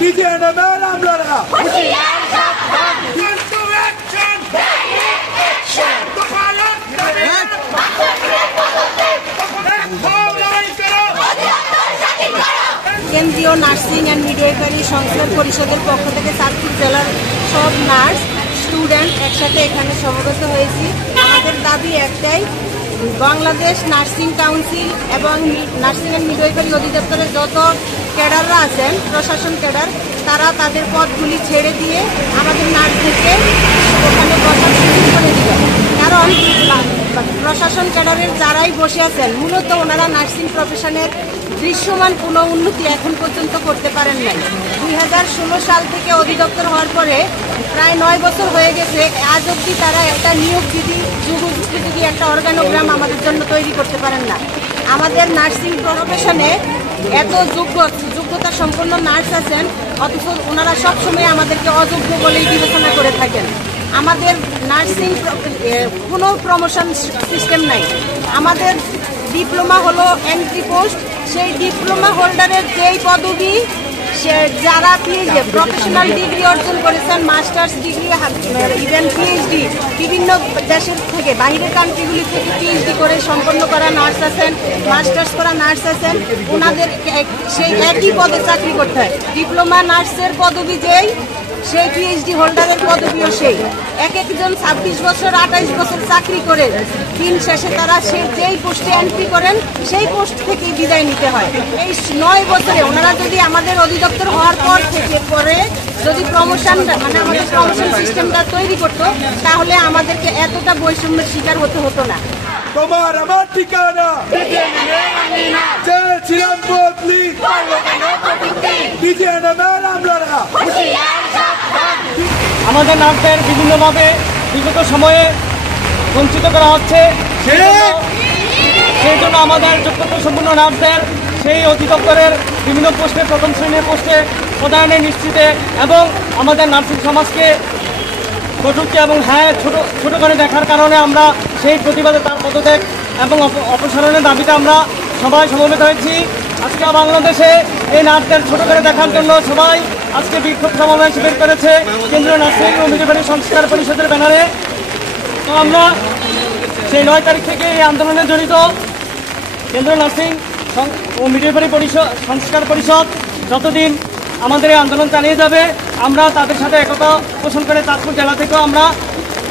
বিজেএনএমের আমলারা কেন্দ্রীয় nursing and midwifery সংস্কার পরিষদের পক্ষ থেকে চাঁদপুর জেলার সব নার্স স্টুডেন্ট একসাথে এখানে সমবেত হয়েছি। আমাদের দাবি একটাই, বাংলাদেশ নার্সিং কাউন্সিল এবং নার্সিং অ্যান্ড মিডওয়াইফারি অধিদপ্তরের যত ক্যাডাররা আছেন, প্রশাসন ক্যাডার, তারা তাদের পদগুলি ছেড়ে দিয়ে আমাদের নার্সদেরকে ওখানে বসার সুযোগ করে দিবেন। কারণ প্রশাসন ক্যাডারের যারাই বসে আছেন মূলত ওনারা নার্সিং প্রফেশনের দৃশ্যমান কোনো উন্নতি এখন পর্যন্ত করতে পারেন নাই। 2016 সাল থেকে অধিদপ্তর হওয়ার পরে প্রায় 9 বছর হয়ে গেছে, আজ অবধি তারা একটা নিয়োগ বিধি যুগোপযোগী একটা অর্গানোগ্রাম আমাদের জন্য তৈরি করতে পারেন না। আমাদের নার্সিং প্রফেশনে এত যোগ্যতা সম্পন্ন নার্স আছেন, অথচ ওনারা সবসময় আমাদেরকে অযোগ্য বলেই বিবেচনা করে থাকেন। আমাদের নার্সিং কোনো প্রমোশন সিস্টেম নাই। আমাদের ডিপ্লোমা হলো এন্ট্রি পোস্ট, সেই ডিপ্লোমা হোল্ডারের যেই পদবি যারা পিএইচডি প্রফেশনাল ডিগ্রি অর্জন করেছেন, মাস্টার্স ডিগ্রি, ইভেন পিএইচডি বিভিন্ন দেশের থেকে, বাইরের কান্ট্রিগুলি থেকে পিএইচডি করে সম্পন্ন করা নার্স আছেন, মাস্টার্স করা নার্স আছেন, ওনাদের সেই একই পদে চাকরি করতে হয়। ডিপ্লোমা নার্সের পদবি যেই, সেই পিএইচডি হোল্ডারের পদবিও সেই। একজন 26 বছর 28 বছর চাকরি করে দিন শেষে তারা যেই পোস্টে এন্ট্রি করেন সেই পোস্ট থেকেই বিদায় নিতে হয়। এই 9 বছরে ওনারা যদি আমাদের অধিদপ্তর হওয়ার পর থেকে পরে যদি প্রমোশন আমাদের প্রমোশন সিস্টেমটা তৈরি করতো, তাহলে আমাদেরকে এতটা বৈষম্যের শিকার হতে হতো না। তোমার আমার ঠিকানা চেয়েছিলাম বদলি, বিজেএনএমের আমলারা। আমাদের নার্সদের বিভিন্নভাবে বিগত সময়ে বঞ্চিত করা হচ্ছে। সেই জন্য আমাদের যোগ্যতা সম্পন্ন নার্সদের সেই অধিদপ্তরের বিভিন্ন পোস্টে, প্রথম শ্রেণীর পোস্টে প্রদানে নিশ্চিতে এবং আমাদের নার্সিং সমাজকে কটূক্তি এবং ছোট করে দেখার কারণে আমরা সেই প্রতিবাদে তার পদত্যাগ এবং অপসারণের দাবিতে আমরা সবাই সমবেত হয়েছি। আজকে বাংলাদেশে এই নার্সদের ছোট করে দেখার জন্য সবাই আজকে বিক্ষোভ সমাবেশ বের করেছে কেন্দ্রীয় নার্সিং ও মিডওয়াইফারি সংস্কার পরিষদের ব্যানারে। তো আমরা সেই 9 তারিখ থেকে এই আন্দোলনে জড়িত। কেন্দ্রীয় নার্সিং ও মিডওয়াইফারি সংস্কার পরিষদ যতদিন আমাদের এই আন্দোলন চালিয়ে যাবে, আমরা তাদের সাথে একতা পোষণ করে চাঁদপুর জেলা থেকেও আমরা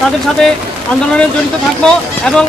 তাদের সাথে আন্দোলনে জড়িত থাকবো এবং